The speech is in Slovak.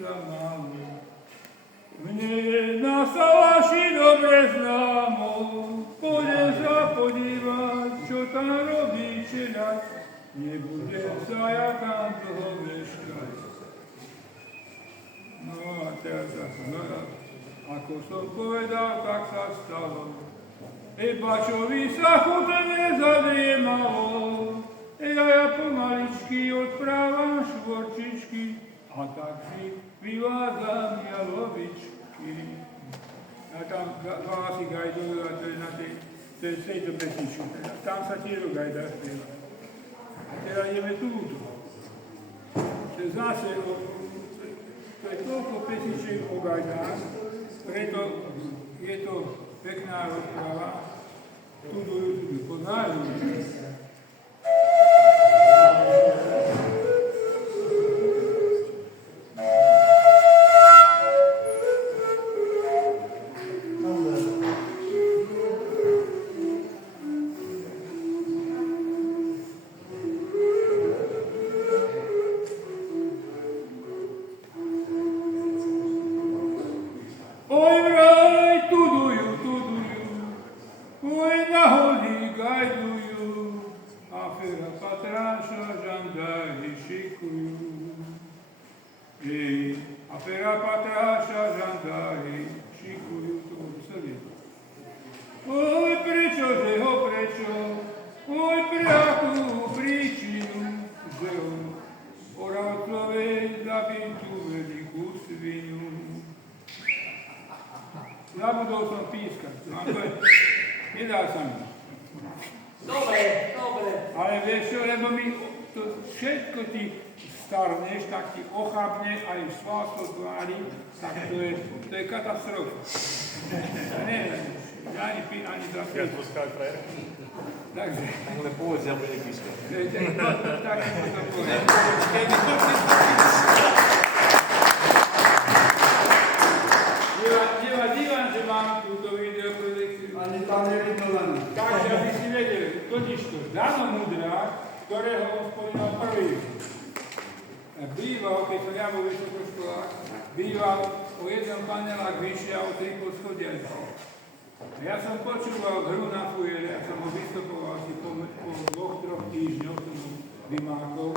za málo. Mne jedna salaši dobre známo, pôjdem sa podívať, čo tam robí čeľaď, nebudem sa ja tam dlho meškať. No a teraz ako som povedal, tak sa stalo. Bačovi sa chuť nezadriemalo, ja pomaličky odprávam švorčičky a tak si vyvádzam jalovičky. A tam hlási Gajdovi a to je na tejto pesničku. Tam sa tiež Gajda spieva. A teraz ideme túto. To je zase to je toľko pesničiek o Gajdách, preto je to pekná rozpráva. Tudu, poznáš? Afera Patráša, žandári šikujú to celé. Oj, prečože ho prečo, oj, pre akú príčinu, že on Oravcovej zabil tú veľkú svinu. Zabudol som pískať, nedal sa mi. Dobre. Ale vieš čo, lebo mi to všetko ti starneš, tak ti ochabne aj sválstvo tvári, tak to je katastrofa. Ani pí, ani zapí. Ja spускal frajer. Takže. Ale povedz, ja bude pískať. Tak to poviem. Dívam, že mám túto videoprojekciu. Ani tam nevidno len. Takže, aby si vedeli, totižto, Dano Mudrák, ktorého on spomínal prvý, býval, keď som ja vo vysokoškolách, býval o jednom panelách vyššie a o 3 poschodiaci. Ja som počúval hru na fujere, ja som ho vystupoval asi po 2-3 týždňoch, som vymákol.